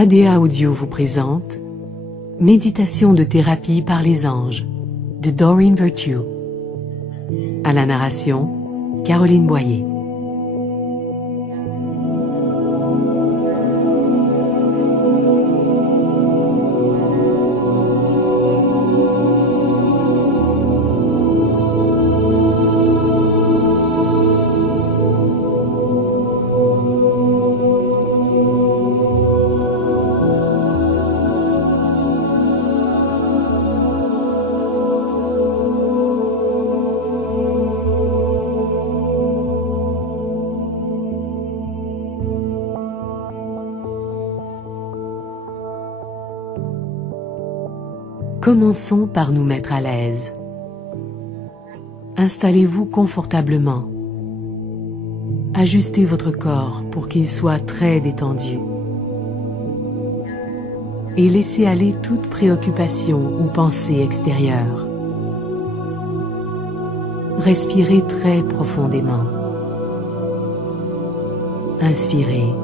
ADA Audio vous présente Méditation de thérapie par les anges de Doreen Virtue. À la narration, Caroline Boyer. Commençons par nous mettre à l'aise. Installez-vous confortablement. Ajustez votre corps pour qu'il soit très détendu. Et laissez aller toute préoccupation ou pensée extérieure. Respirez très profondément. Inspirez.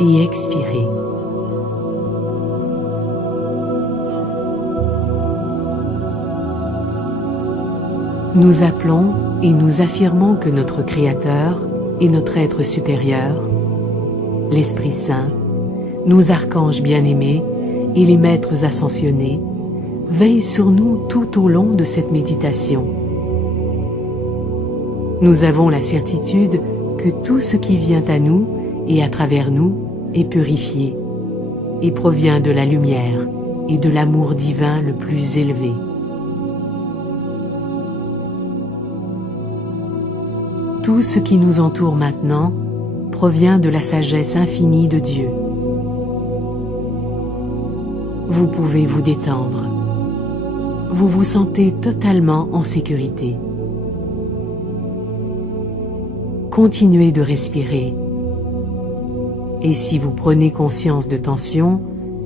Et expirez. Nous appelons et nous affirmons que notre Créateur et notre être supérieur, l'Esprit Saint, nos archanges bien-aimés et les maîtres ascensionnés veillent sur nous tout au long de cette méditation. Nous avons la certitude que tout ce qui vient à nous et à travers nous est purifié et provient de la lumière et de l'amour divin le plus élevé. Tout ce qui nous entoure maintenant provient de la sagesse infinie de Dieu. Vous pouvez vous détendre. Vous vous sentez totalement en sécurité. Continuez de respirer. Et si vous prenez conscience de tension,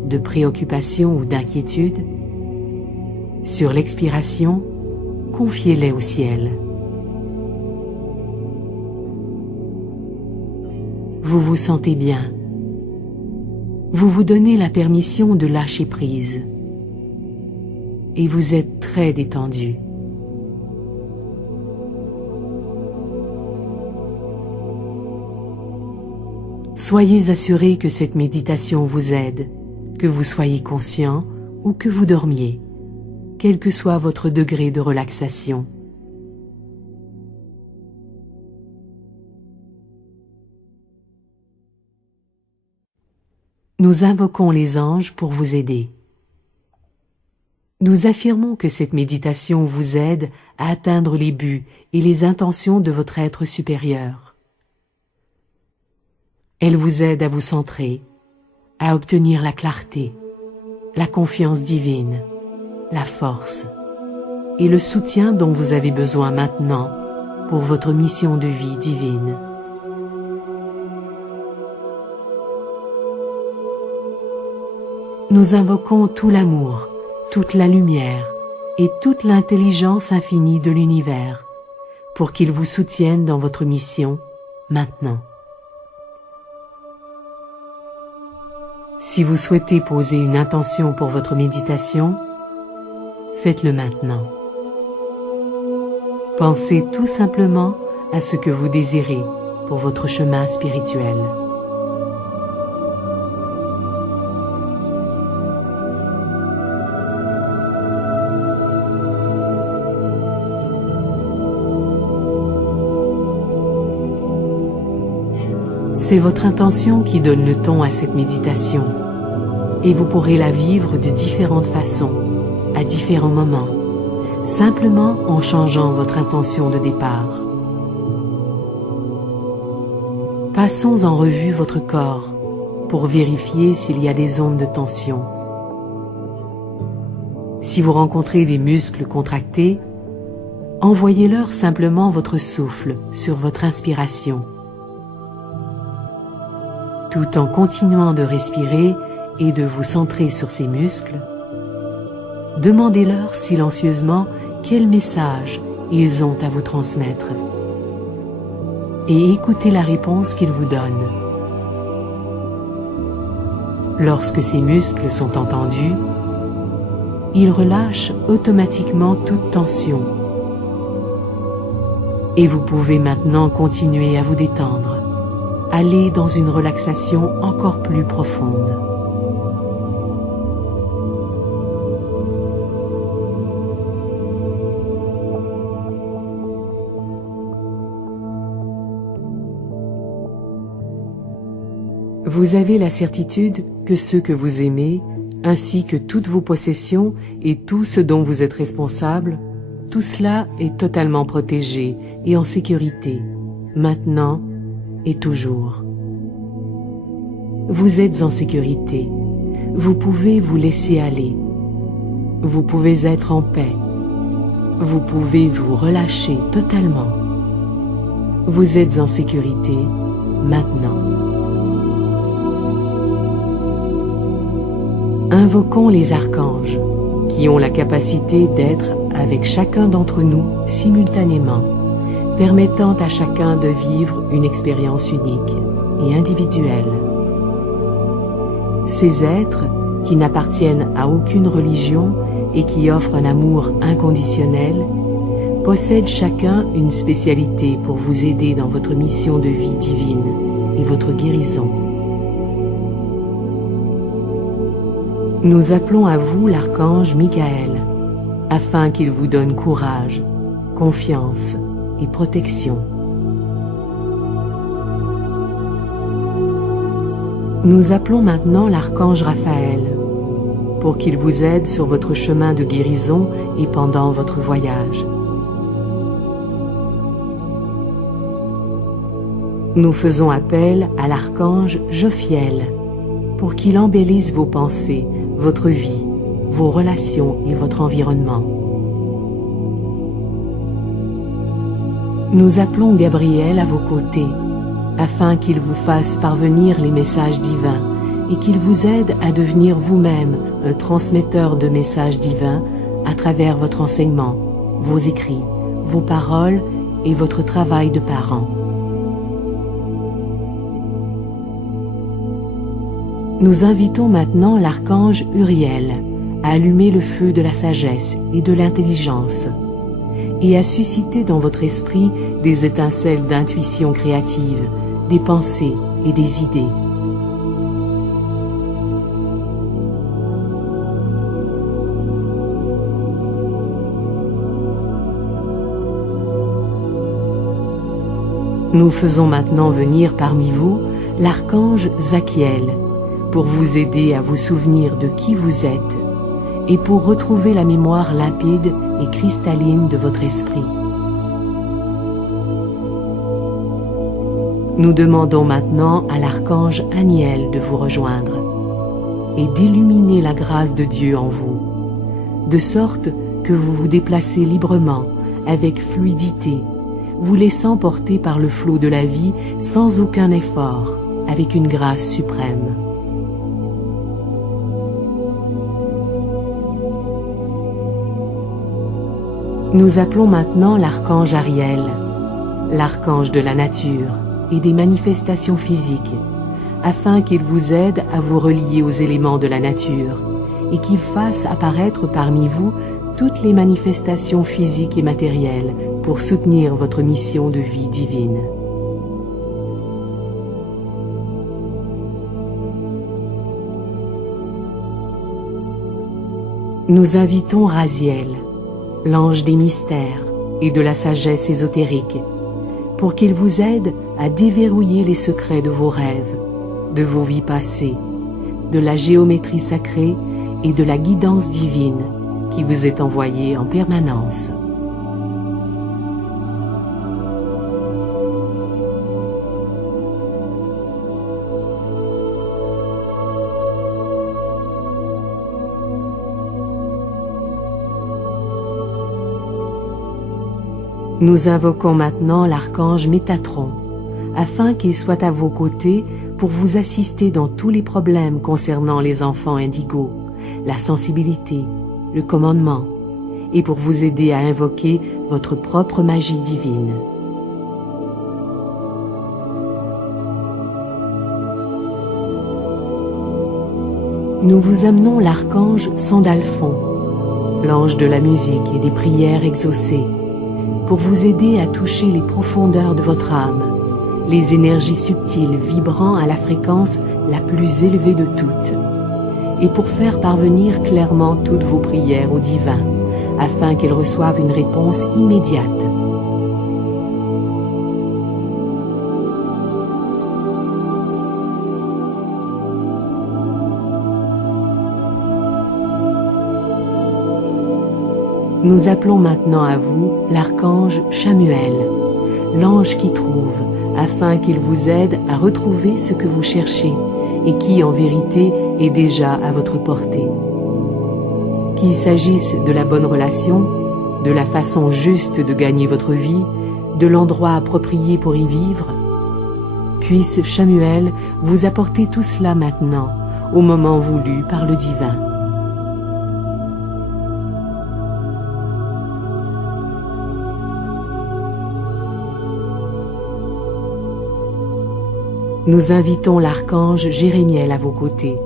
de préoccupation ou d'inquiétude, sur l'expiration, confiez-les au ciel. Vous vous sentez bien. Vous vous donnez la permission de lâcher prise. Et vous êtes très détendu. Soyez assurés que cette méditation vous aide, que vous soyez conscient ou que vous dormiez, quel que soit votre degré de relaxation. Nous invoquons les anges pour vous aider. Nous affirmons que cette méditation vous aide à atteindre les buts et les intentions de votre être supérieur. Elle vous aide à vous centrer, à obtenir la clarté, la confiance divine, la force et le soutien dont vous avez besoin maintenant pour votre mission de vie divine. Nous invoquons tout l'amour, toute la lumière et toute l'intelligence infinie de l'univers pour qu'ils vous soutiennent dans votre mission maintenant. Si vous souhaitez poser une intention pour votre méditation, faites-le maintenant. Pensez tout simplement à ce que vous désirez pour votre chemin spirituel. C'est votre intention qui donne le ton à cette méditation, et vous pourrez la vivre de différentes façons, à différents moments, simplement en changeant votre intention de départ. Passons en revue votre corps pour vérifier s'il y a des zones de tension. Si vous rencontrez des muscles contractés, envoyez-leur simplement votre souffle sur votre inspiration. Tout en continuant de respirer et de vous centrer sur ces muscles, demandez-leur silencieusement quel message ils ont à vous transmettre. et écoutez la réponse qu'il vous donne. Lorsque ces muscles sont entendus, ils relâchent automatiquement toute tension. Et vous pouvez maintenant continuer à vous détendre, aller dans une relaxation encore plus profonde. Vous avez la certitude que ceux que vous aimez, ainsi que toutes vos possessions et tout ce dont vous êtes responsable, tout cela est totalement protégé et en sécurité, maintenant et toujours. Vous êtes en sécurité, vous pouvez vous laisser aller, vous pouvez être en paix, vous pouvez vous relâcher totalement. Vous êtes en sécurité, maintenant. Invoquons les archanges, qui ont la capacité d'être avec chacun d'entre nous simultanément, permettant à chacun de vivre une expérience unique et individuelle. Ces êtres, qui n'appartiennent à aucune religion et qui offrent un amour inconditionnel, possèdent chacun une spécialité pour vous aider dans votre mission de vie divine et votre guérison. Nous appelons à vous l'archange Michael, afin qu'il vous donne courage, confiance et protection. Nous appelons maintenant l'archange Raphaël, pour qu'il vous aide sur votre chemin de guérison et pendant votre voyage. Nous faisons appel à l'archange Jophiel, pour qu'il embellisse vos pensées, votre vie, vos relations et votre environnement. Nous appelons Gabriel à vos côtés, afin qu'il vous fasse parvenir les messages divins et qu'il vous aide à devenir vous-même un transmetteur de messages divins à travers votre enseignement, vos écrits, vos paroles et votre travail de parent. Nous invitons maintenant l'archange Uriel à allumer le feu de la sagesse et de l'intelligence et à susciter dans votre esprit des étincelles d'intuition créative, des pensées et des idées. Nous faisons maintenant venir parmi vous l'archange Zachiel, pour vous aider à vous souvenir de qui vous êtes et pour retrouver la mémoire limpide et cristalline de votre esprit. Nous demandons maintenant à l'archange Aniel de vous rejoindre et d'illuminer la grâce de Dieu en vous, de sorte que vous vous déplacez librement, avec fluidité, vous laissant porter par le flot de la vie sans aucun effort, avec une grâce suprême. Nous appelons maintenant l'archange Ariel, l'archange de la nature et des manifestations physiques, afin qu'il vous aide à vous relier aux éléments de la nature et qu'il fasse apparaître parmi vous toutes les manifestations physiques et matérielles pour soutenir votre mission de vie divine. Nous invitons Raziel, l'ange des mystères et de la sagesse ésotérique, pour qu'il vous aide à déverrouiller les secrets de vos rêves, de vos vies passées, de la géométrie sacrée et de la guidance divine qui vous est envoyée en permanence. Nous invoquons maintenant l'archange Métatron, afin qu'il soit à vos côtés pour vous assister dans tous les problèmes concernant les enfants indigos, la sensibilité, le commandement, et pour vous aider à invoquer votre propre magie divine. nous vous amenons l'archange Sandalphon, l'ange de la musique et des prières exaucées, pour vous aider à toucher les profondeurs de votre âme, les énergies subtiles vibrant à la fréquence la plus élevée de toutes, et pour faire parvenir clairement toutes vos prières au divin, afin qu'elles reçoivent une réponse immédiate. Nous appelons maintenant à vous l'archange Chamuel, l'ange qui trouve, afin qu'il vous aide à retrouver ce que vous cherchez et qui, en vérité, est déjà à votre portée. Qu'il s'agisse de la bonne relation, de la façon juste de gagner votre vie, de l'endroit approprié pour y vivre, puisse Chamuel vous apporter tout cela maintenant, au moment voulu par le divin. Nous invitons l'archange Jérémiel à vos côtés,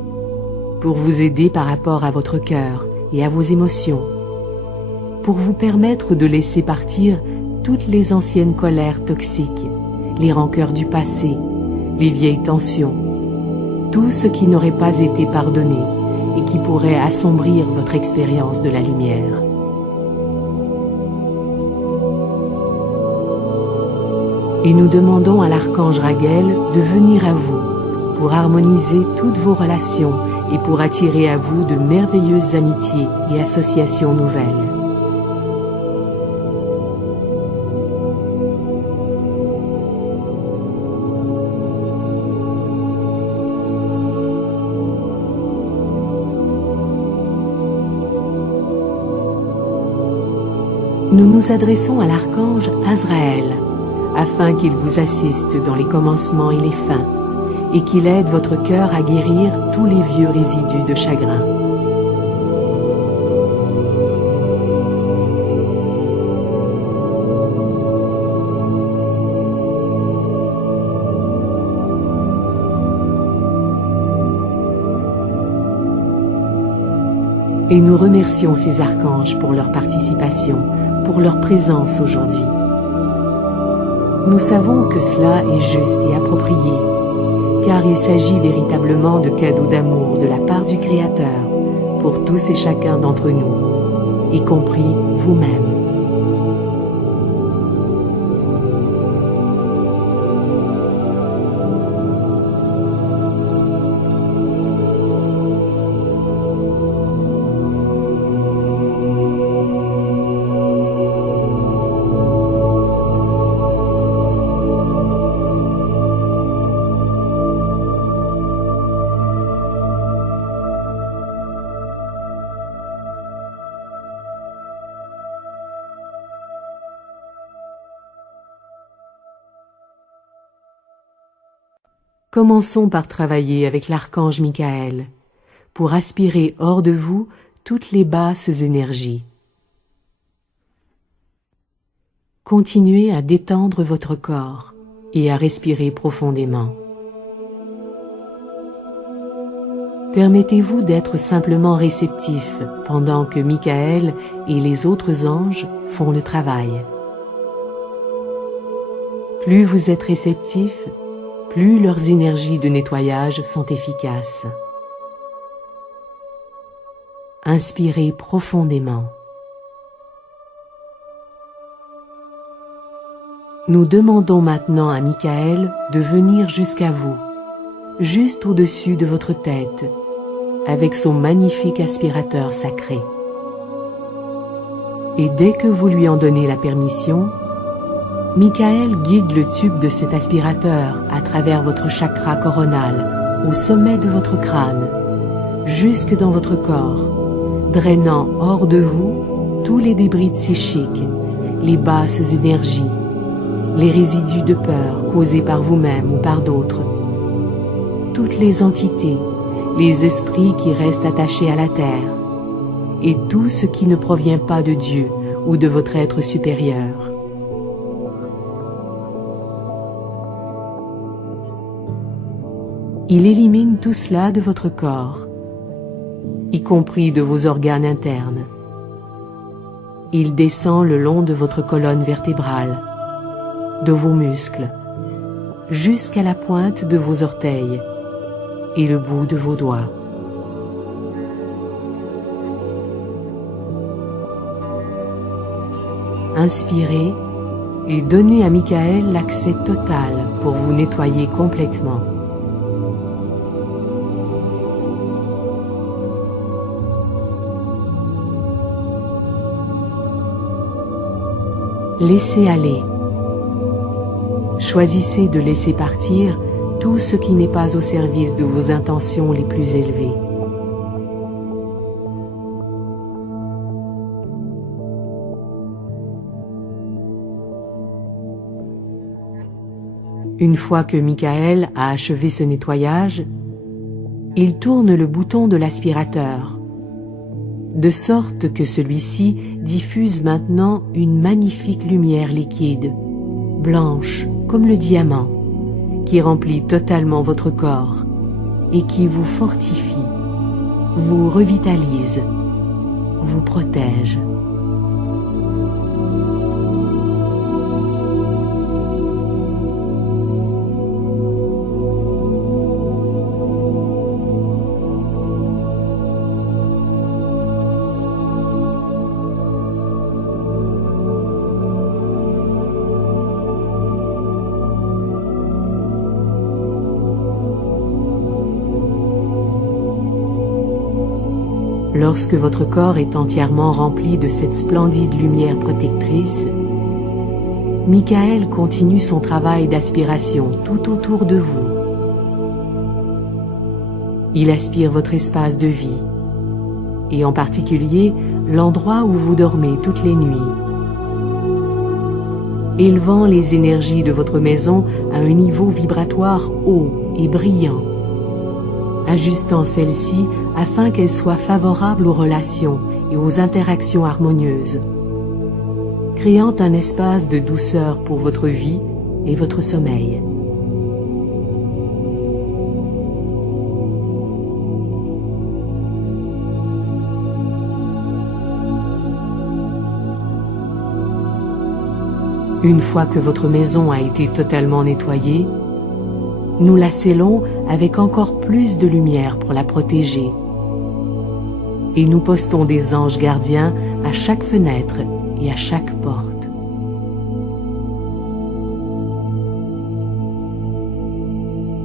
pour vous aider par rapport à votre cœur et à vos émotions, pour vous permettre de laisser partir toutes les anciennes colères toxiques, les rancœurs du passé, les vieilles tensions, tout ce qui n'aurait pas été pardonné et qui pourrait assombrir votre expérience de la lumière. Et nous demandons à l'archange Raguel de venir à vous pour harmoniser toutes vos relations et pour attirer à vous de merveilleuses amitiés et associations nouvelles. Nous nous adressons à l'archange Azraël, afin qu'il vous assiste dans les commencements et les fins, et qu'il aide votre cœur à guérir tous les vieux résidus de chagrin. Et nous remercions ces archanges pour leur participation, pour leur présence aujourd'hui. Nous savons que cela est juste et approprié, car il s'agit véritablement de cadeaux d'amour de la part du Créateur pour tous et chacun d'entre nous, y compris vous-même. Commençons par travailler avec l'archange Michael pour aspirer hors de vous toutes les basses énergies. Continuez à détendre votre corps et à respirer profondément. Permettez-vous d'être simplement réceptif pendant que Michael et les autres anges font le travail. Plus vous êtes réceptif, plus leurs énergies de nettoyage sont efficaces. Inspirez profondément. Nous demandons maintenant à Michael de venir jusqu'à vous, juste au-dessus de votre tête, avec son magnifique aspirateur sacré. Et dès que vous lui en donnez la permission, Michael guide le tube de cet aspirateur à travers votre chakra coronal, au sommet de votre crâne, jusque dans votre corps, drainant hors de vous tous les débris psychiques, les basses énergies, les résidus de peur causés par vous-même ou par d'autres, toutes les entités, les esprits qui restent attachés à la terre, et tout ce qui ne provient pas de Dieu ou de votre être supérieur. Il élimine tout cela de votre corps, y compris de vos organes internes. Il descend le long de votre colonne vertébrale, de vos muscles, jusqu'à la pointe de vos orteils et le bout de vos doigts. Inspirez et donnez à Michael l'accès total pour vous nettoyer complètement. Laissez aller. Choisissez de laisser partir tout ce qui n'est pas au service de vos intentions les plus élevées. Une fois que Michael a achevé ce nettoyage, il tourne le bouton de l'aspirateur, de sorte que celui-ci diffuse maintenant une magnifique lumière liquide, blanche comme le diamant, qui remplit totalement votre corps et qui vous fortifie, vous revitalise, vous protège. Lorsque votre corps est entièrement rempli de cette splendide lumière protectrice, Michael continue son travail d'aspiration tout autour de vous. Il aspire votre espace de vie, et en particulier l'endroit où vous dormez toutes les nuits, élevant les énergies de votre maison à un niveau vibratoire haut et brillant, ajustant celle-ci afin qu'elle soit favorable aux relations et aux interactions harmonieuses, créant un espace de douceur pour votre vie et votre sommeil. Une fois que votre maison a été totalement nettoyée, nous la scellons avec encore plus de lumière pour la protéger. Et nous postons des anges gardiens à chaque fenêtre et à chaque porte.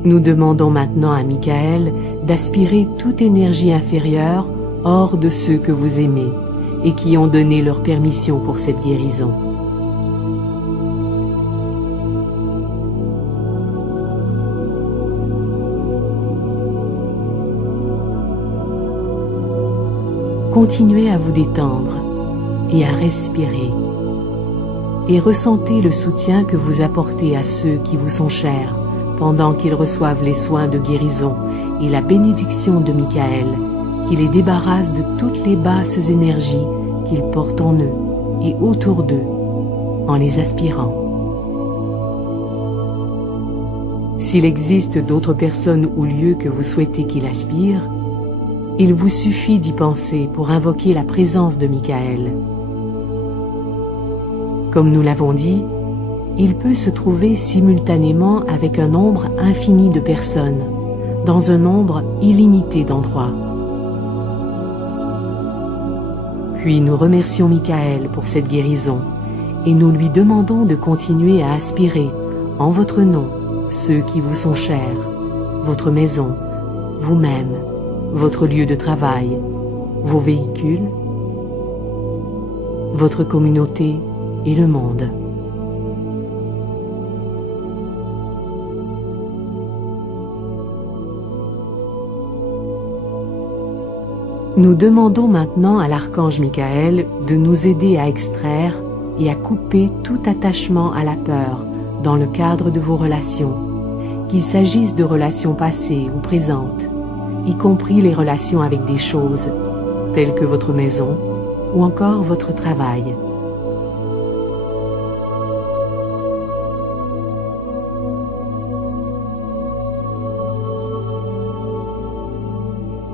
Nous demandons maintenant à Michael d'aspirer toute énergie inférieure hors de ceux que vous aimez et qui ont donné leur permission pour cette guérison. Continuez à vous détendre et à respirer et ressentez le soutien que vous apportez à ceux qui vous sont chers pendant qu'ils reçoivent les soins de guérison et la bénédiction de Michael qui les débarrasse de toutes les basses énergies qu'ils portent en eux et autour d'eux en les aspirant. S'il existe d'autres personnes ou lieux que vous souhaitez qu'il aspire, il vous suffit d'y penser pour invoquer la présence de Michael. Comme nous l'avons dit, il peut se trouver simultanément avec un nombre infini de personnes, dans un nombre illimité d'endroits. Puis nous remercions Michael pour cette guérison et nous lui demandons de continuer à aspirer, en votre nom, ceux qui vous sont chers, votre maison, vous-même, votre lieu de travail, vos véhicules, votre communauté et le monde. Nous demandons maintenant à l'archange Michael de nous aider à extraire et à couper tout attachement à la peur dans le cadre de vos relations, qu'il s'agisse de relations passées ou présentes, y compris les relations avec des choses, telles que votre maison ou encore votre travail.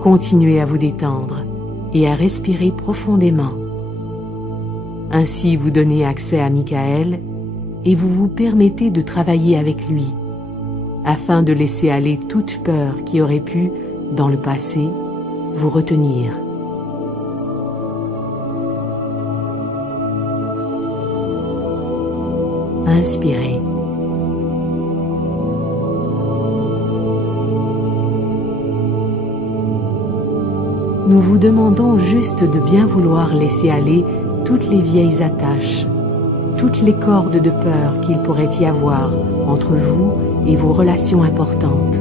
Continuez à vous détendre et à respirer profondément. Ainsi vous donnez accès à Michael et vous vous permettez de travailler avec lui, afin de laisser aller toute peur qui aurait pu, dans le passé, vous retenir. Inspirez. Nous vous demandons juste de bien vouloir laisser aller toutes les vieilles attaches, toutes les cordes de peur qu'il pourrait y avoir entre vous et vos relations importantes,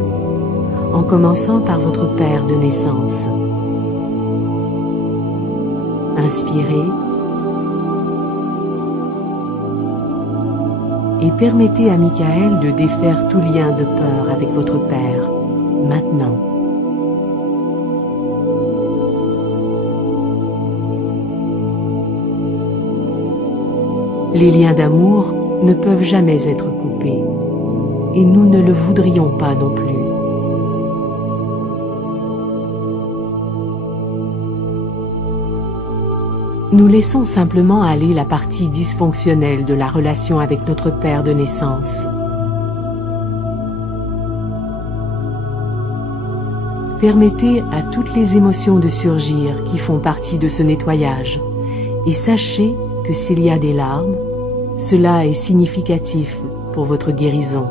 en commençant par votre père de naissance. Inspirez et permettez à Michael de défaire tout lien de peur avec votre père, maintenant. Les liens d'amour ne peuvent jamais être coupés, et nous ne le voudrions pas non plus. Nous laissons simplement aller la partie dysfonctionnelle de la relation avec notre père de naissance. Permettez à toutes les émotions de surgir qui font partie de ce nettoyage, et sachez que s'il y a des larmes, cela est significatif pour votre guérison.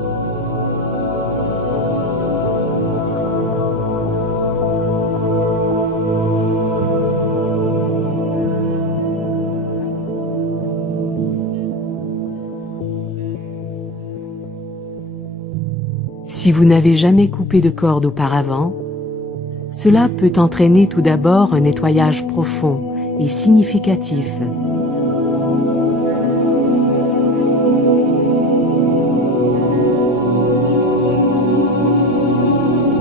Si vous n'avez jamais coupé de corde auparavant, cela peut entraîner tout d'abord un nettoyage profond et significatif.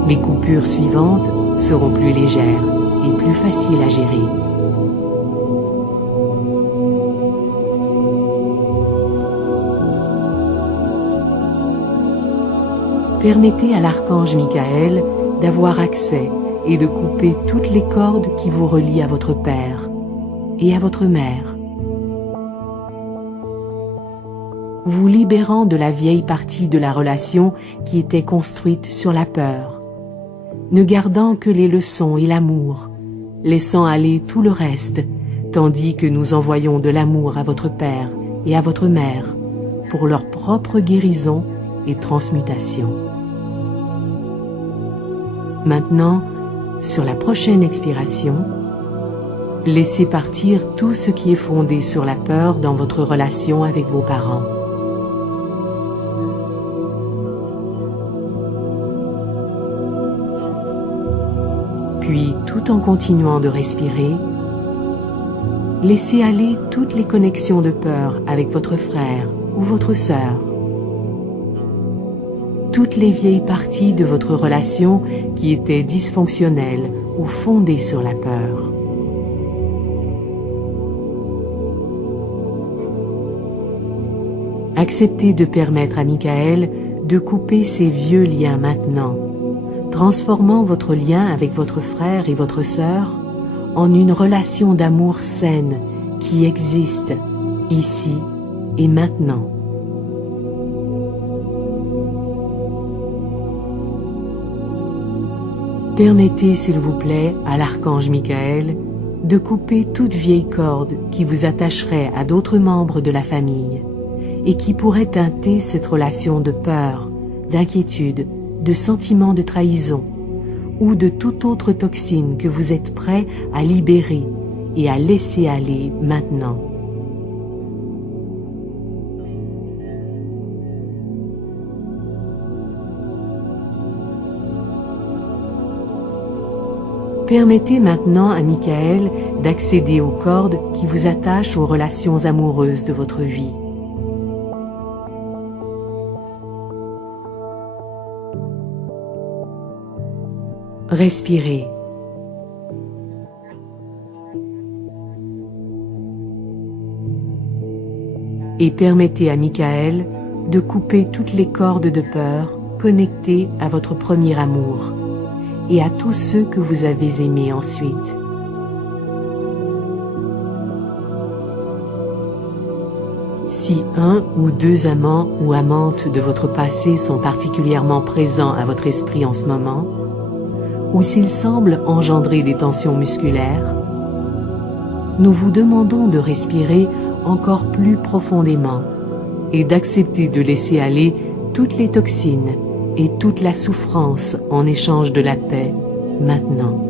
Les coupures suivantes seront plus légères et plus faciles à gérer. Permettez à l'archange Michael d'avoir accès et de couper toutes les cordes qui vous relient à votre père et à votre mère, vous libérant de la vieille partie de la relation qui était construite sur la peur, ne gardant que les leçons et l'amour, laissant aller tout le reste, tandis que nous envoyons de l'amour à votre père et à votre mère pour leur propre guérison et transmutation. Maintenant, sur la prochaine expiration, laissez partir tout ce qui est fondé sur la peur dans votre relation avec vos parents. Puis, tout en continuant de respirer, laissez aller toutes les connexions de peur avec votre frère ou votre sœur. Toutes les vieilles parties de votre relation qui étaient dysfonctionnelles ou fondées sur la peur. Acceptez de permettre à Michael de couper ces vieux liens maintenant, transformant votre lien avec votre frère et votre sœur en une relation d'amour saine qui existe ici et maintenant. Permettez, s'il vous plaît, à l'archange Michael de couper toute vieille corde qui vous attacherait à d'autres membres de la famille et qui pourrait teinter cette relation de peur, d'inquiétude, de sentiment de trahison ou de toute autre toxine que vous êtes prêt à libérer et à laisser aller maintenant. Permettez maintenant à Michael d'accéder aux cordes qui vous attachent aux relations amoureuses de votre vie. Respirez. Et permettez à Michael de couper toutes les cordes de peur connectées à votre premier amour et à tous ceux que vous avez aimés ensuite. Si un ou deux amants ou amantes de votre passé sont particulièrement présents à votre esprit en ce moment, ou s'ils semblent engendrer des tensions musculaires, nous vous demandons de respirer encore plus profondément et d'accepter de laisser aller toutes les toxines et toute la souffrance en échange de la paix maintenant.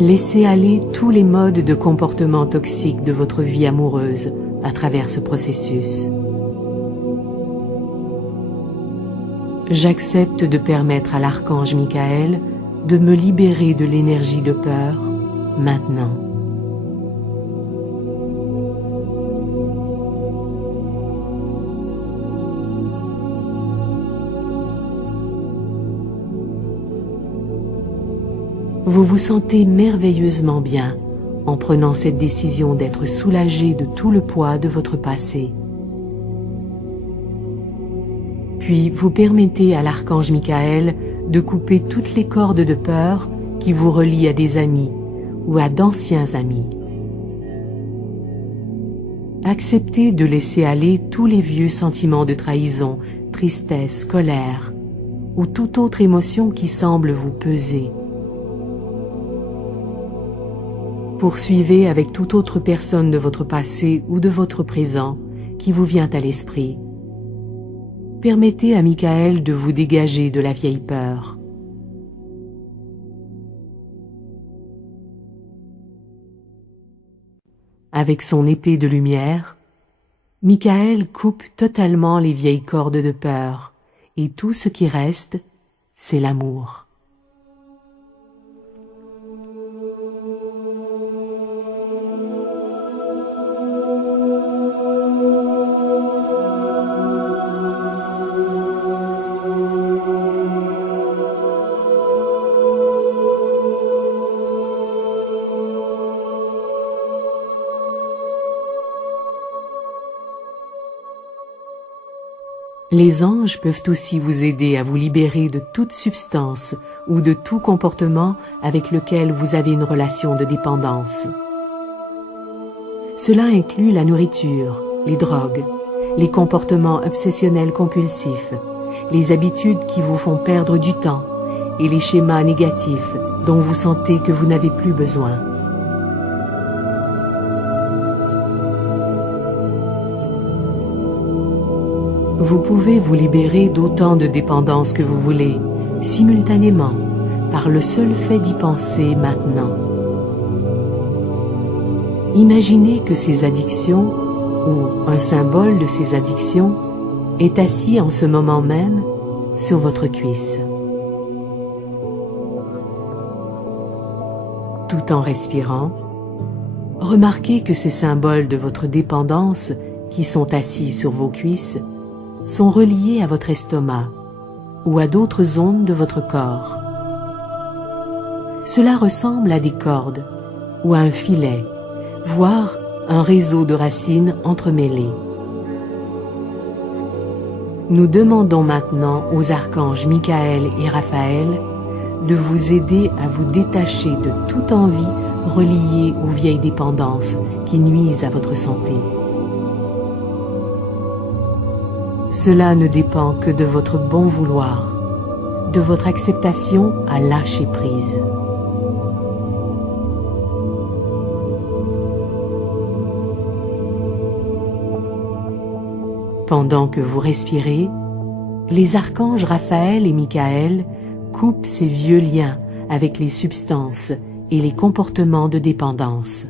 Laissez aller tous les modes de comportement toxiques de votre vie amoureuse à travers ce processus. J'accepte de permettre à l'archange Michael de me libérer de l'énergie de peur maintenant. Vous vous sentez merveilleusement bien en prenant cette décision d'être soulagé de tout le poids de votre passé. Puis vous permettez à l'archange Michael de couper toutes les cordes de peur qui vous relient à des amis ou à d'anciens amis. Acceptez de laisser aller tous les vieux sentiments de trahison, tristesse, colère ou toute autre émotion qui semble vous peser. Poursuivez avec toute autre personne de votre passé ou de votre présent qui vous vient à l'esprit. Permettez à Michael de vous dégager de la vieille peur. Avec son épée de lumière, Michael coupe totalement les vieilles cordes de peur et tout ce qui reste, c'est l'amour. Les anges peuvent aussi vous aider à vous libérer de toute substance ou de tout comportement avec lequel vous avez une relation de dépendance. Cela inclut la nourriture, les drogues, les comportements obsessionnels compulsifs, les habitudes qui vous font perdre du temps et les schémas négatifs dont vous sentez que vous n'avez plus besoin. Vous pouvez vous libérer d'autant de dépendances que vous voulez, simultanément, par le seul fait d'y penser maintenant. Imaginez que ces addictions, ou un symbole de ces addictions, est assis en ce moment même sur votre cuisse. Tout en respirant, remarquez que ces symboles de votre dépendance qui sont assis sur vos cuisses sont reliés à votre estomac ou à d'autres zones de votre corps. Cela ressemble à des cordes ou à un filet, voire un réseau de racines entremêlées. Nous demandons maintenant aux archanges Michael et Raphaël de vous aider à vous détacher de toute envie reliée aux vieilles dépendances qui nuisent à votre santé. Cela ne dépend que de votre bon vouloir, de votre acceptation à lâcher prise. Pendant que vous respirez, les archanges Raphaël et Michael coupent ces vieux liens avec les substances et les comportements de dépendance.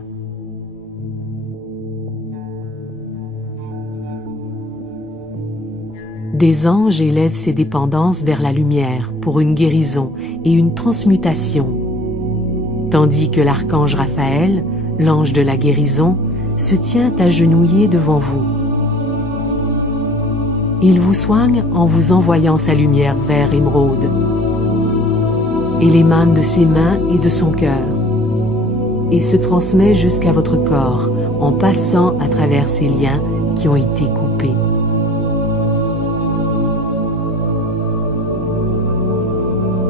Des anges élèvent ces dépendances vers la lumière pour une guérison et une transmutation, tandis que l'archange Raphaël, l'ange de la guérison, se tient agenouillé devant vous. Il vous soigne en vous envoyant sa lumière vert émeraude. Il émane de ses mains et de son cœur, et se transmet jusqu'à votre corps en passant à travers ces liens qui ont été coupés.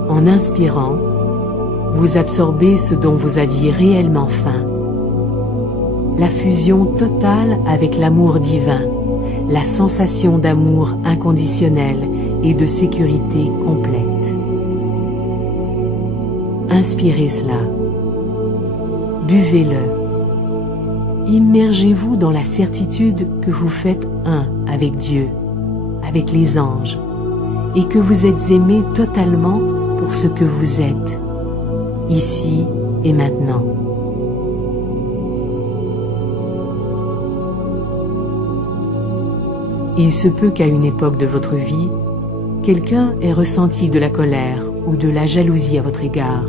En inspirant, vous absorbez ce dont vous aviez réellement faim. La fusion totale avec l'amour divin, la sensation d'amour inconditionnel et de sécurité complète. Inspirez cela. Buvez-le. Immergez-vous dans la certitude que vous faites un avec Dieu, avec les anges, et que vous êtes aimé totalement pour ce que vous êtes, ici et maintenant. Il se peut qu'à une époque de votre vie, quelqu'un ait ressenti de la colère ou de la jalousie à votre égard.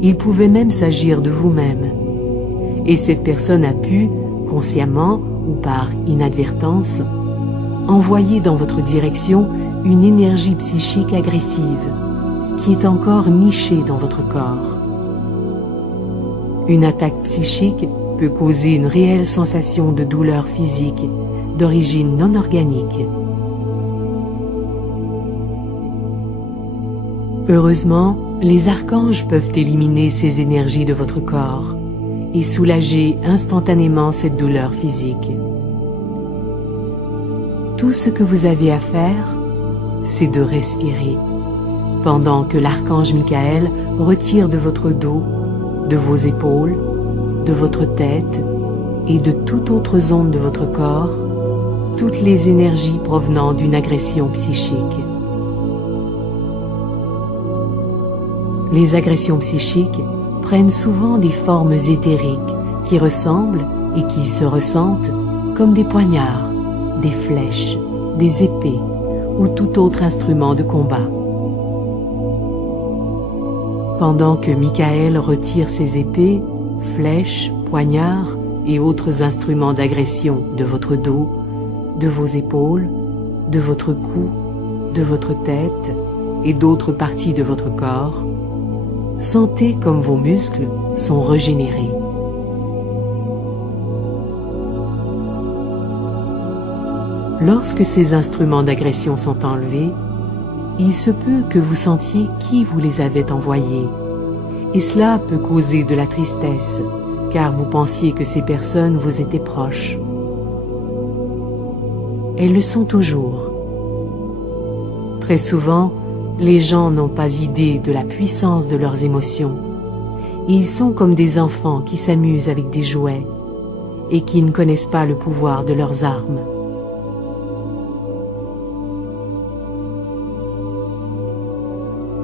Il pouvait même s'agir de vous-même, et cette personne a pu, consciemment ou par inadvertance, envoyer dans votre direction une énergie psychique agressive qui est encore nichée dans votre corps. Une attaque psychique peut causer une réelle sensation de douleur physique d'origine non organique. Heureusement, les archanges peuvent éliminer ces énergies de votre corps et soulager instantanément cette douleur physique. Tout ce que vous avez à faire, c'est de respirer, pendant que l'archange Michael retire de votre dos, de vos épaules, de votre tête et de toute autre zone de votre corps, toutes les énergies provenant d'une agression psychique. Les agressions psychiques prennent souvent des formes éthériques qui ressemblent et qui se ressentent comme des poignards, des flèches, des épées ou tout autre instrument de combat. Pendant que Michael retire ses épées, flèches, poignards et autres instruments d'agression de votre dos, de vos épaules, de votre cou, de votre tête et d'autres parties de votre corps, sentez comme vos muscles sont régénérés. Lorsque ces instruments d'agression sont enlevés, il se peut que vous sentiez qui vous les avait envoyés, et cela peut causer de la tristesse, car vous pensiez que ces personnes vous étaient proches. Elles le sont toujours. Très souvent, les gens n'ont pas idée de la puissance de leurs émotions. Ils sont comme des enfants qui s'amusent avec des jouets et qui ne connaissent pas le pouvoir de leurs armes.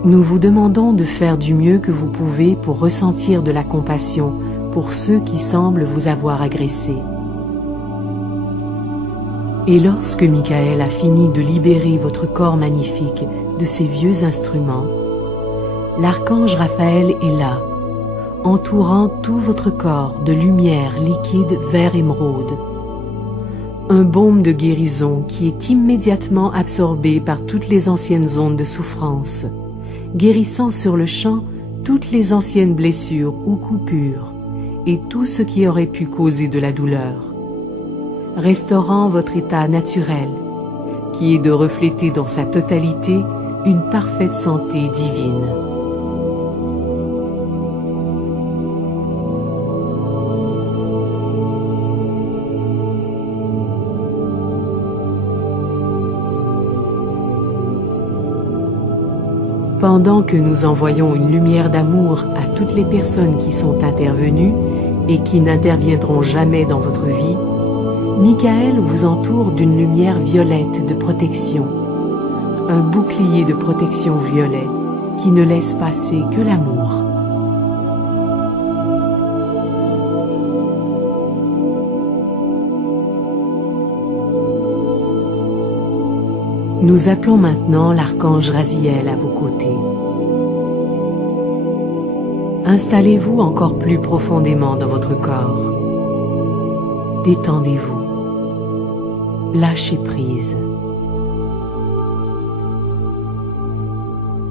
Nous vous demandons de faire du mieux que vous pouvez pour ressentir de la compassion pour ceux qui semblent vous avoir agressé. Et lorsque Michael a fini de libérer votre corps magnifique de ces vieux instruments, l'archange Raphaël est là, entourant tout votre corps de lumière liquide vert émeraude. Un baume de guérison qui est immédiatement absorbé par toutes les anciennes ondes de souffrance, guérissant sur le champ toutes les anciennes blessures ou coupures et tout ce qui aurait pu causer de la douleur, restaurant votre état naturel, qui est de refléter dans sa totalité une parfaite santé divine. Pendant que nous envoyons une lumière d'amour à toutes les personnes qui sont intervenues et qui n'interviendront jamais dans votre vie, Michael vous entoure d'une lumière violette de protection, un bouclier de protection violet qui ne laisse passer que l'amour. Nous appelons maintenant l'archange Raziel à vos côtés. Installez-vous encore plus profondément dans votre corps. Détendez-vous. Lâchez prise.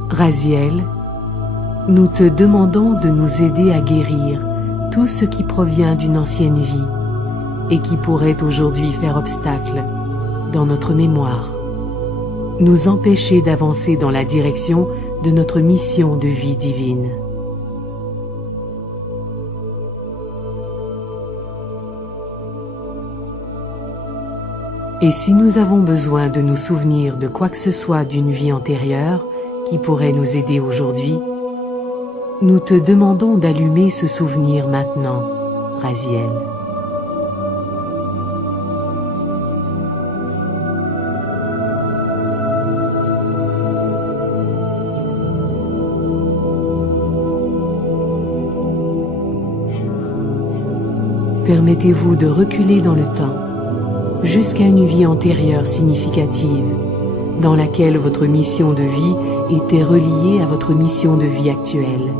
Raziel, nous te demandons de nous aider à guérir tout ce qui provient d'une ancienne vie et qui pourrait aujourd'hui faire obstacle dans notre mémoire, nous empêcher d'avancer dans la direction de notre mission de vie divine. Et si nous avons besoin de nous souvenir de quoi que ce soit d'une vie antérieure qui pourrait nous aider aujourd'hui, nous te demandons d'allumer ce souvenir maintenant, Raziel. Permettez-vous de reculer dans le temps, jusqu'à une vie antérieure significative, dans laquelle votre mission de vie était reliée à votre mission de vie actuelle,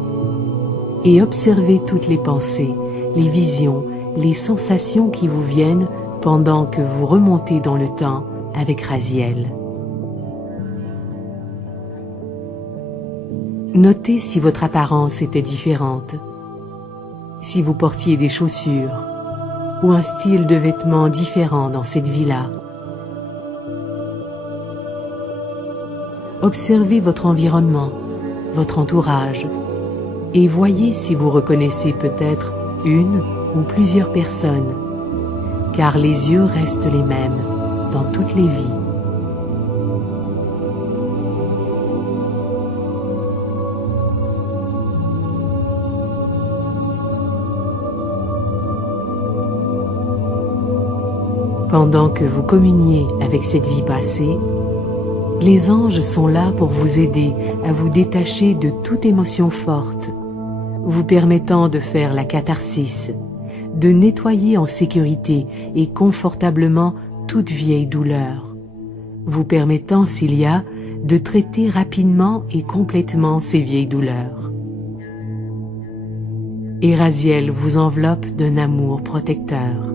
et observez toutes les pensées, les visions, les sensations qui vous viennent pendant que vous remontez dans le temps avec Raziel. Notez si votre apparence était différente, si vous portiez des chaussures, ou un style de vêtements différent dans cette vie-là. Observez votre environnement, votre entourage, et voyez si vous reconnaissez peut-être une ou plusieurs personnes, car les yeux restent les mêmes dans toutes les vies. Pendant que vous communiez avec cette vie passée, les anges sont là pour vous aider à vous détacher de toute émotion forte, vous permettant de faire la catharsis, de nettoyer en sécurité et confortablement toute vieille douleur, vous permettant, s'il y a, de traiter rapidement et complètement ces vieilles douleurs. Et Raziel vous enveloppe d'un amour protecteur.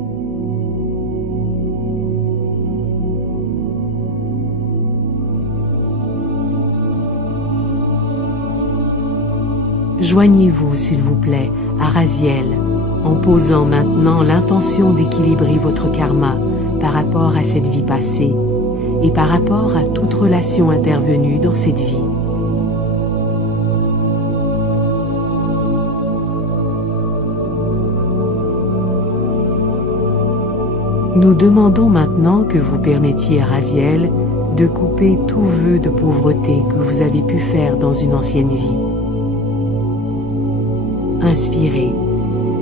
Joignez-vous, s'il vous plaît, à Raziel, en posant maintenant l'intention d'équilibrer votre karma par rapport à cette vie passée et par rapport à toute relation intervenue dans cette vie. Nous demandons maintenant que vous permettiez à Raziel de couper tout vœu de pauvreté que vous avez pu faire dans une ancienne vie. Inspirez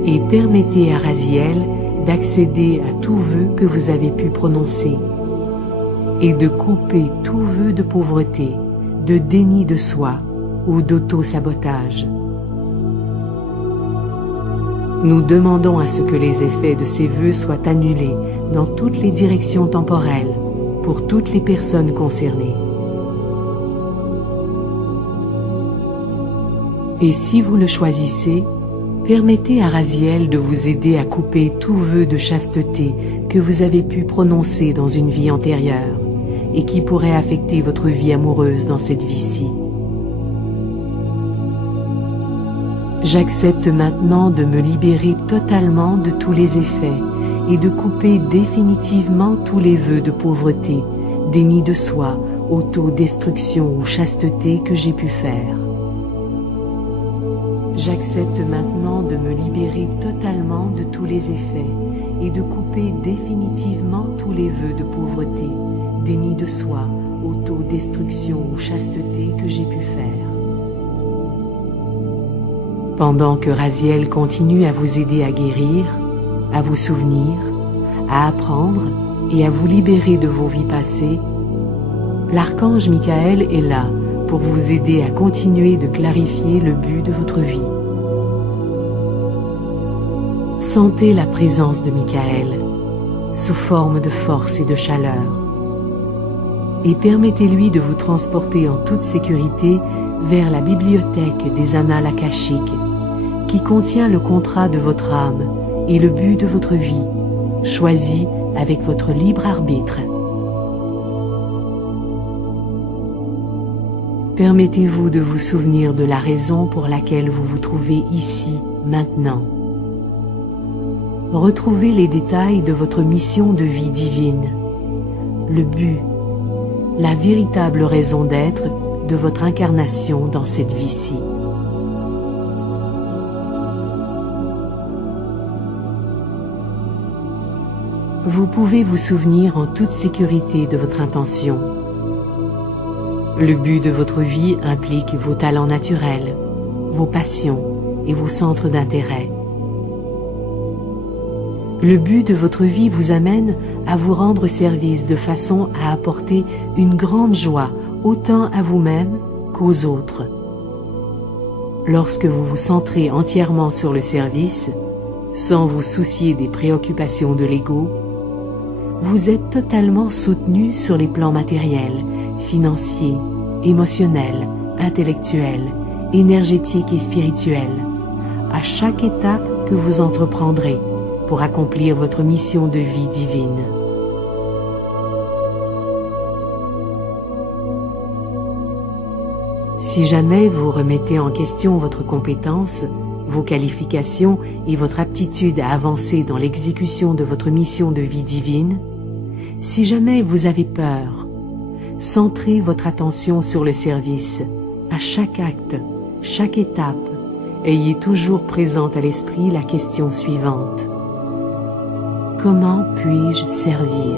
et permettez à Raziel d'accéder à tout vœu que vous avez pu prononcer et de couper tout vœu de pauvreté, de déni de soi ou d'auto-sabotage. Nous demandons à ce que les effets de ces vœux soient annulés dans toutes les directions temporelles pour toutes les personnes concernées. Et si vous le choisissez, permettez à Raziel de vous aider à couper tout vœu de chasteté que vous avez pu prononcer dans une vie antérieure et qui pourrait affecter votre vie amoureuse dans cette vie-ci. J'accepte maintenant de me libérer totalement de tous les effets et de couper définitivement tous les vœux de pauvreté, déni de soi, autodestruction ou chasteté que j'ai pu faire. J'accepte maintenant de me libérer totalement de tous les effets et de couper définitivement tous les vœux de pauvreté, déni de soi, autodestruction ou chasteté que j'ai pu faire. Pendant que Raziel continue à vous aider à guérir, à vous souvenir, à apprendre et à vous libérer de vos vies passées, l'archange Michael est là pour vous aider à continuer de clarifier le but de votre vie. Sentez la présence de Michael sous forme de force et de chaleur et permettez-lui de vous transporter en toute sécurité vers la bibliothèque des annales akashiques qui contient le contrat de votre âme et le but de votre vie, choisi avec votre libre arbitre. Permettez-vous de vous souvenir de la raison pour laquelle vous vous trouvez ici, maintenant. retrouvez les détails de votre mission de vie divine, le but, la véritable raison d'être de votre incarnation dans cette vie-ci. Vous pouvez vous souvenir en toute sécurité de votre intention. Le but de votre vie implique vos talents naturels, vos passions et vos centres d'intérêt. Le but de votre vie vous amène à vous rendre service de façon à apporter une grande joie autant à vous-même qu'aux autres. Lorsque vous vous centrez entièrement sur le service, sans vous soucier des préoccupations de l'ego, vous êtes totalement soutenu sur les plans matériels, financiers, émotionnels, intellectuels, énergétiques et spirituels, à chaque étape que vous entreprendrez pour accomplir votre mission de vie divine. Si jamais vous remettez en question votre compétence, vos qualifications et votre aptitude à avancer dans l'exécution de votre mission de vie divine, si jamais vous avez peur, centrez votre attention sur le service, à chaque acte, chaque étape. Ayez toujours présente à l'esprit la question suivante. Comment puis-je servir ?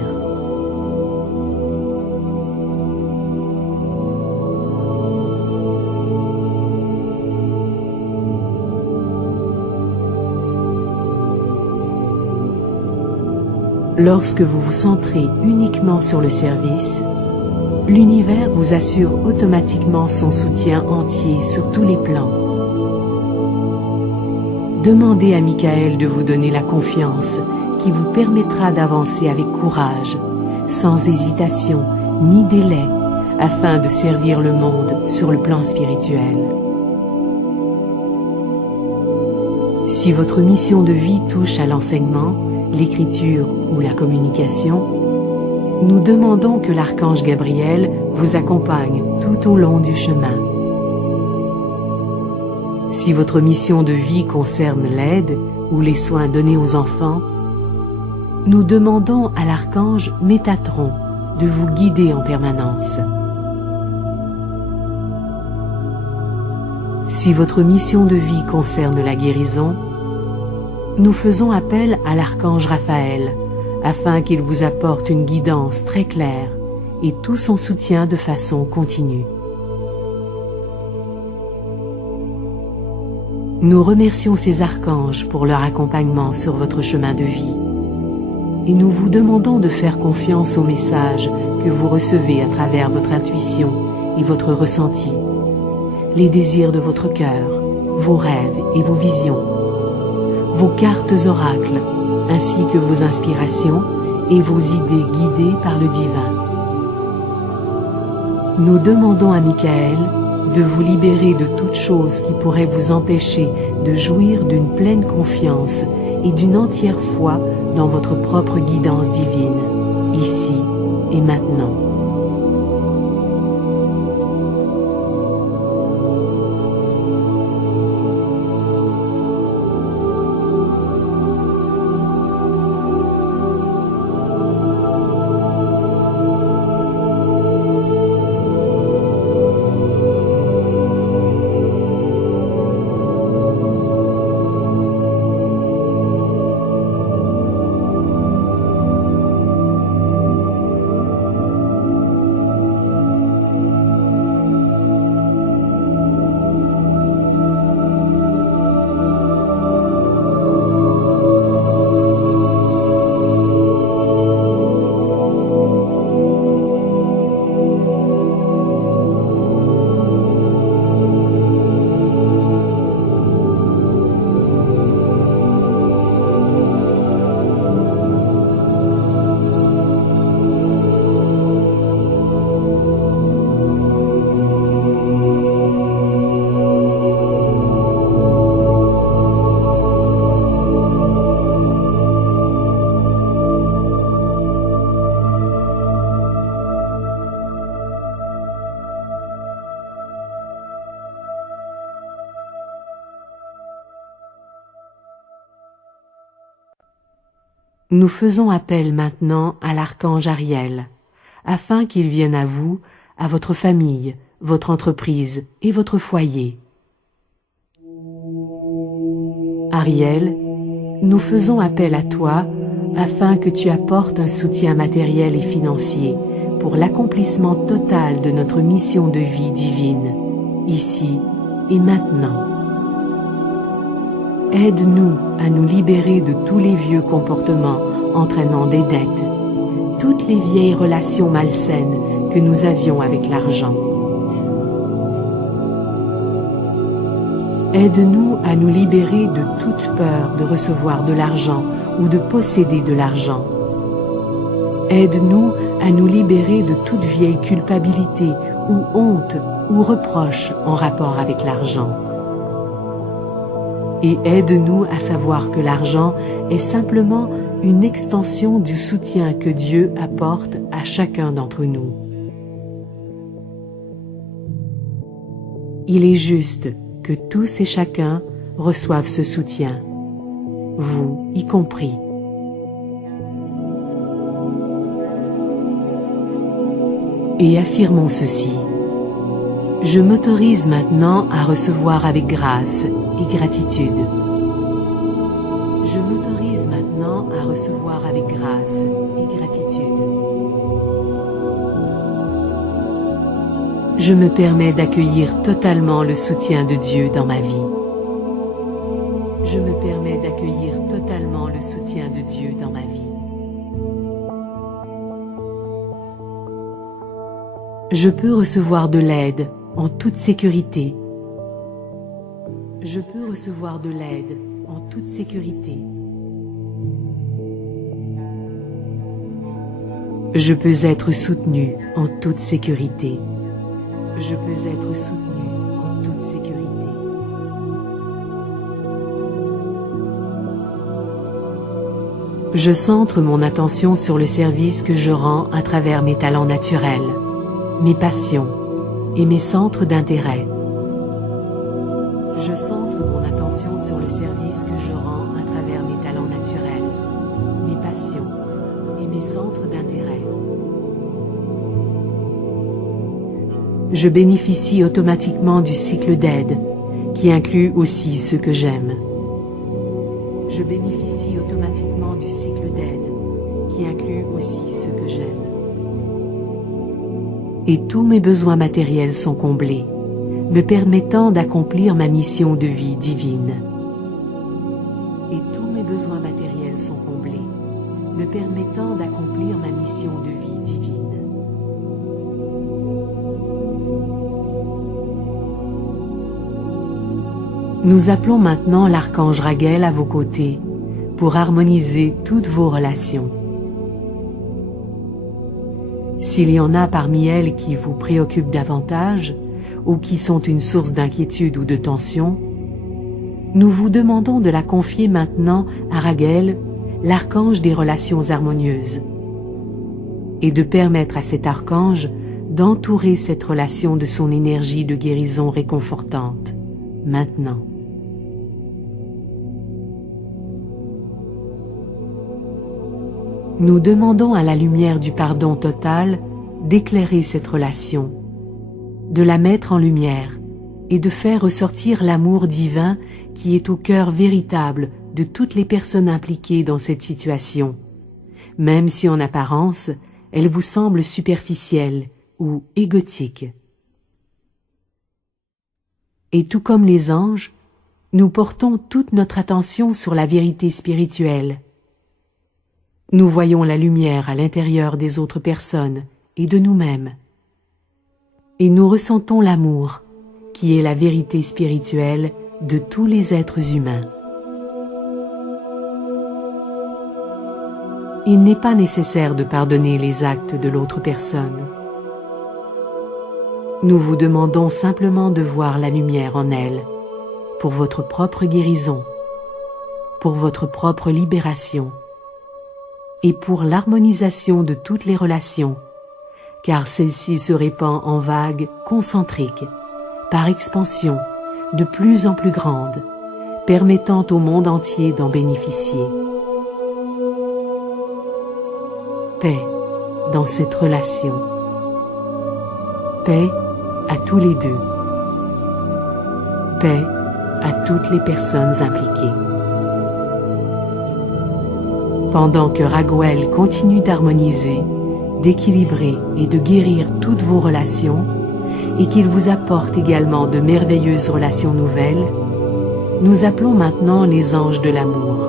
Lorsque vous vous centrez uniquement sur le service, l'univers vous assure automatiquement son soutien entier sur tous les plans. Demandez à Michael de vous donner la confiance qui vous permettra d'avancer avec courage, sans hésitation ni délai, afin de servir le monde sur le plan spirituel. Si votre mission de vie touche à l'enseignement, l'écriture ou la communication, nous demandons que l'archange Gabriel vous accompagne tout au long du chemin. Si votre mission de vie concerne l'aide ou les soins donnés aux enfants, nous demandons à l'archange Métatron de vous guider en permanence. Si votre mission de vie concerne la guérison, nous faisons appel à l'archange Raphaël afin qu'il vous apporte une guidance très claire et tout son soutien de façon continue. Nous remercions ces archanges pour leur accompagnement sur votre chemin de vie et nous vous demandons de faire confiance aux messages que vous recevez à travers votre intuition et votre ressenti, les désirs de votre cœur, vos rêves et vos visions, vos cartes oracles, ainsi que vos inspirations et vos idées guidées par le divin. Nous demandons à Michael de vous libérer de toute chose qui pourrait vous empêcher de jouir d'une pleine confiance et d'une entière foi dans votre propre guidance divine, ici et maintenant. Nous faisons appel maintenant à l'archange Ariel, afin qu'il vienne à vous, à votre famille, votre entreprise et votre foyer. Ariel, nous faisons appel à toi afin que tu apportes un soutien matériel et financier pour l'accomplissement total de notre mission de vie divine, ici et maintenant. Aide-nous à nous libérer de tous les vieux comportements entraînant des dettes, toutes les vieilles relations malsaines que nous avions avec l'argent. Aide-nous à nous libérer de toute peur de recevoir de l'argent ou de posséder de l'argent. Aide-nous à nous libérer de toute vieille culpabilité ou honte ou reproche en rapport avec l'argent. Et aide-nous à savoir que l'argent est simplement une extension du soutien que Dieu apporte à chacun d'entre nous. Il est juste que tous et chacun reçoivent ce soutien, vous y compris. Et affirmons ceci. Je m'autorise maintenant à recevoir avec grâce et gratitude. Je m'autorise maintenant à recevoir avec grâce et gratitude. Je me permets d'accueillir totalement le soutien de Dieu dans ma vie. Je me permets d'accueillir totalement le soutien de Dieu dans ma vie. Je peux recevoir de l'aide en toute sécurité. Je peux recevoir de l'aide en toute sécurité. Je peux être soutenu en toute sécurité. Je peux être soutenu en toute sécurité. Je centre mon attention sur le service que je rends à travers mes talents naturels, mes passions et mes centres d'intérêt. Je centre mon attention sur le service que je rends à travers mes talents naturels, mes passions et mes centres d'intérêt. Je bénéficie automatiquement du cycle d'aide, qui inclut aussi ceux que j'aime. Je bénéficie automatiquement du cycle d'aide, qui inclut aussi ceux que j'aime. Et tous mes besoins matériels sont comblés, me permettant d'accomplir ma mission de vie divine. Et tous mes besoins matériels sont comblés, me permettant d'accomplir ma mission de vie divine. Nous appelons maintenant l'archange Raguel à vos côtés pour harmoniser toutes vos relations. S'il y en a parmi elles qui vous préoccupent davantage ou qui sont une source d'inquiétude ou de tension, nous vous demandons de la confier maintenant à Raguel, l'archange des relations harmonieuses, et de permettre à cet archange d'entourer cette relation de son énergie de guérison réconfortante, maintenant. Nous demandons à la lumière du pardon total d'éclairer cette relation, de la mettre en lumière et de faire ressortir l'amour divin qui est au cœur véritable de toutes les personnes impliquées dans cette situation, même si en apparence, elle vous semble superficielle ou égotique. Et tout comme les anges, nous portons toute notre attention sur la vérité spirituelle. Nous voyons la lumière à l'intérieur des autres personnes et de nous-mêmes. Et nous ressentons l'amour, qui est la vérité spirituelle de tous les êtres humains. Il n'est pas nécessaire de pardonner les actes de l'autre personne. Nous vous demandons simplement de voir la lumière en elle, pour votre propre guérison, pour votre propre libération, et pour l'harmonisation de toutes les relations, car celle-ci se répand en vagues concentriques, par expansion, de plus en plus grande, permettant au monde entier d'en bénéficier. paix dans cette relation. Paix à tous les deux. Paix à toutes les personnes impliquées. Pendant que Raguel continue d'harmoniser, d'équilibrer et de guérir toutes vos relations, et qu'il vous apporte également de merveilleuses relations nouvelles, nous appelons maintenant les anges de l'amour.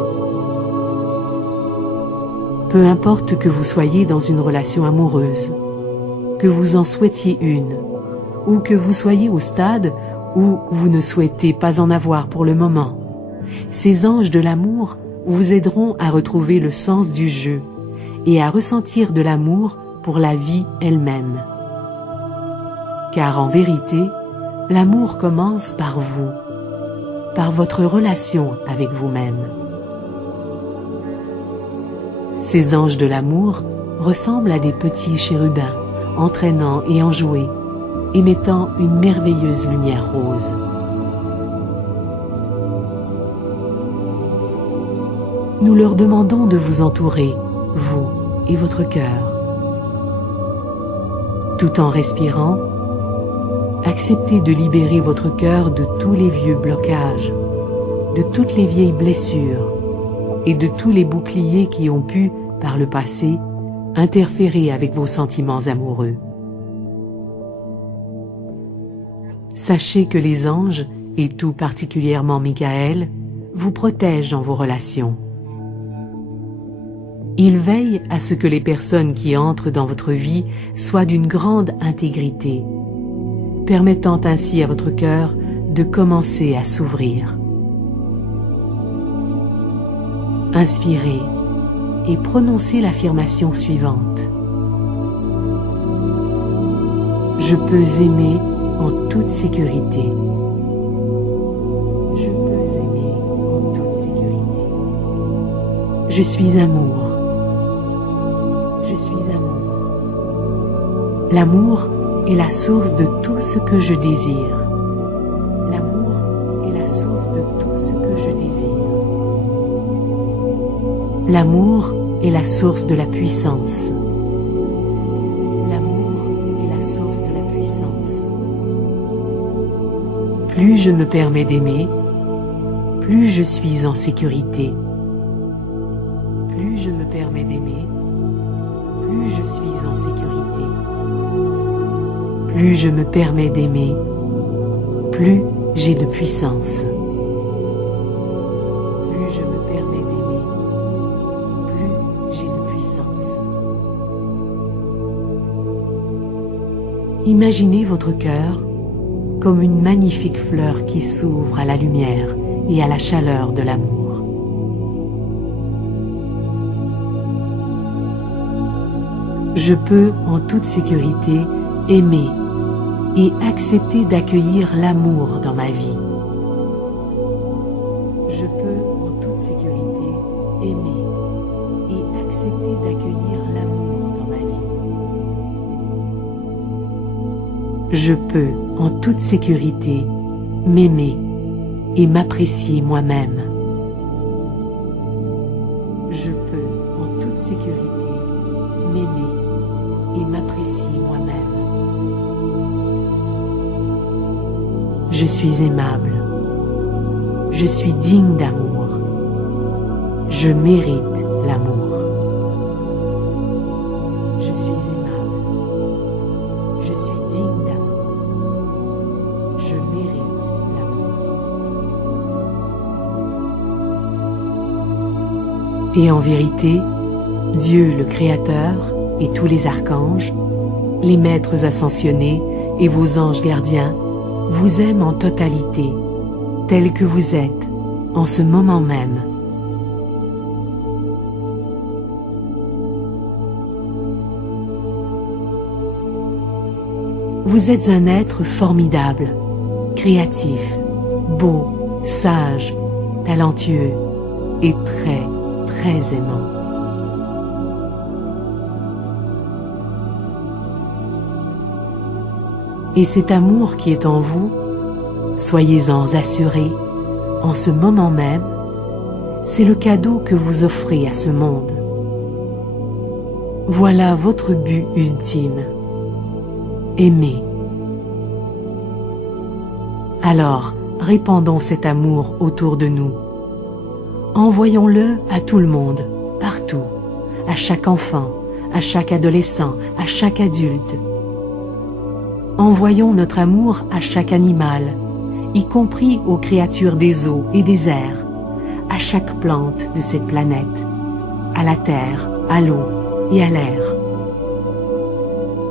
Peu importe que vous soyez dans une relation amoureuse, que vous en souhaitiez une, ou que vous soyez au stade où vous ne souhaitez pas en avoir pour le moment, ces anges de l'amour vous aideront à retrouver le sens du jeu et à ressentir de l'amour pour la vie elle-même. Car en vérité, l'amour commence par vous, par votre relation avec vous-même. Ces anges de l'amour ressemblent à des petits chérubins, entraînants et enjoués, émettant une merveilleuse lumière rose. Nous leur demandons de vous entourer, vous et votre cœur. Tout en respirant, acceptez de libérer votre cœur de tous les vieux blocages, de toutes les vieilles blessures et de tous les boucliers qui ont pu, par le passé, interférer avec vos sentiments amoureux. Sachez que les anges, et tout particulièrement Michael, vous protègent dans vos relations. Ils veillent à ce que les personnes qui entrent dans votre vie soient d'une grande intégrité, permettant ainsi à votre cœur de commencer à s'ouvrir. Inspirez et prononcez l'affirmation suivante. Je peux aimer en toute sécurité. Je peux aimer en toute sécurité. Je suis amour. Je suis amour. L'amour est la source de tout ce que je désire. L'amour est la source de tout ce que je désire. L'amour est la source de la puissance. L'amour est la source de la puissance. Plus je me permets d'aimer, plus je suis en sécurité. Plus je me permets d'aimer, plus je suis en sécurité. Plus je me permets d'aimer, plus j'ai de puissance. Plus je me permets d'aimer, plus j'ai de puissance. Imaginez votre cœur comme une magnifique fleur qui s'ouvre à la lumière et à la chaleur de l'amour. Je peux, en toute sécurité, aimer et accepter d'accueillir l'amour dans ma vie. Je peux, en toute sécurité, aimer et accepter d'accueillir l'amour dans ma vie. Je peux, en toute sécurité, m'aimer et m'apprécier moi-même. Je peux, en toute sécurité, m'aimer et m'apprécier moi-même. Je suis aimable. Je suis digne d'amour. Je mérite l'amour. Je suis aimable. Je suis digne d'amour. Je mérite l'amour. Et en vérité, Dieu le Créateur et tous les archanges, les maîtres ascensionnés et vos anges gardiens vous aiment en totalité, tels que vous êtes en ce moment même. Vous êtes un être formidable, créatif, beau, sage, talentueux et très, très aimant. Et cet amour qui est en vous, soyez-en assurés, en ce moment même, c'est le cadeau que vous offrez à ce monde. Voilà votre but ultime. Aimer. Alors, répandons cet amour autour de nous. Envoyons-le à tout le monde, partout, à chaque enfant, à chaque adolescent, à chaque adulte. Envoyons notre amour à chaque animal, y compris aux créatures des eaux et des airs, à chaque plante de cette planète, à la terre, à l'eau et à l'air.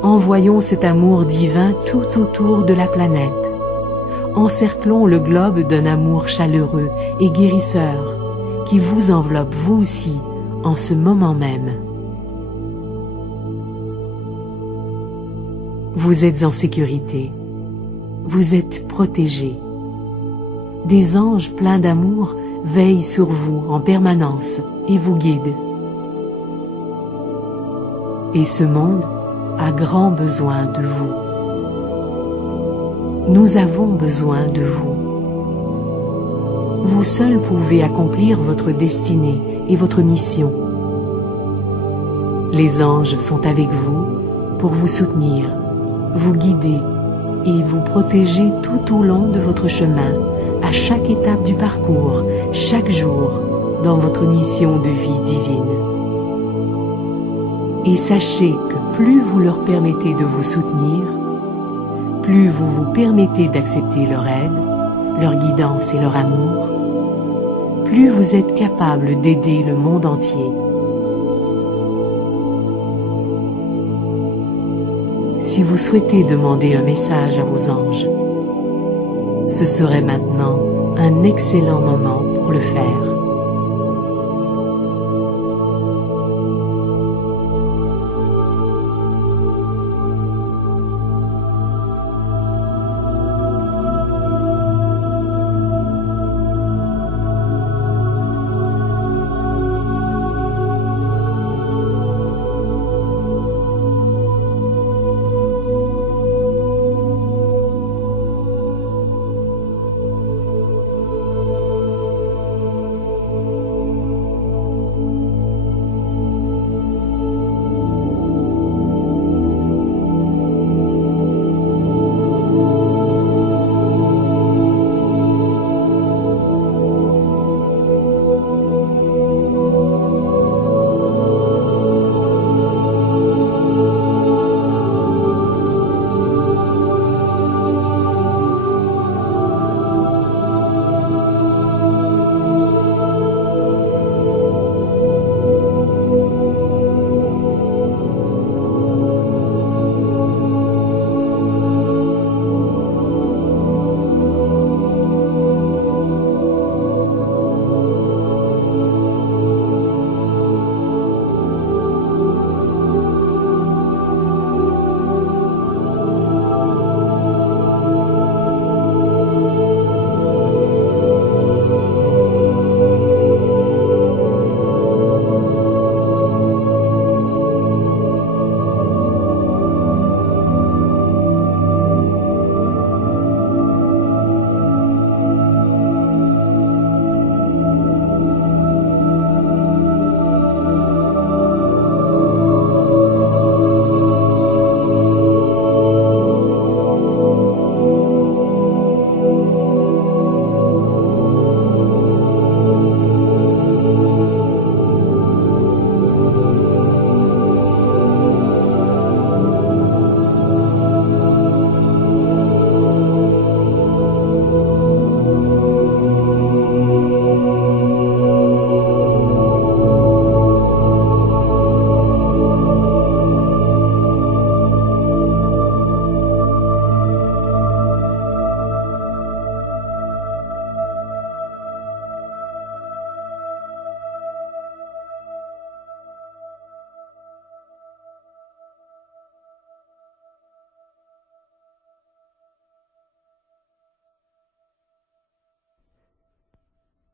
Envoyons cet amour divin tout autour de la planète. Encerclons le globe d'un amour chaleureux et guérisseur qui vous enveloppe vous aussi en ce moment même. Vous êtes en sécurité. Vous êtes protégé. Des anges pleins d'amour veillent sur vous en permanence et vous guident. Et ce monde a grand besoin de vous. Nous avons besoin de vous. Vous seul pouvez accomplir votre destinée et votre mission. Les anges sont avec vous pour vous soutenir, vous guider et vous protéger tout au long de votre chemin, à chaque étape du parcours, chaque jour, dans votre mission de vie divine. Et sachez que plus vous leur permettez de vous soutenir, plus vous vous permettez d'accepter leur aide, leur guidance et leur amour, plus vous êtes capable d'aider le monde entier. Si vous souhaitez demander un message à vos anges, ce serait maintenant un excellent moment pour le faire.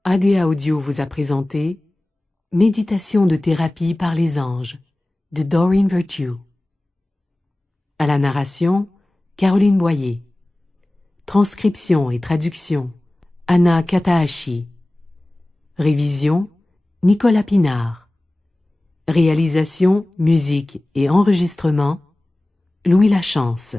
ADA Audio vous a présenté Méditation de thérapie par les anges de Doreen Virtue. À la narration, Caroline Boyer. Transcription et traduction, Anna Katahashi. Révision, Nicolas Pinard. Réalisation, musique et enregistrement, Louis Lachance.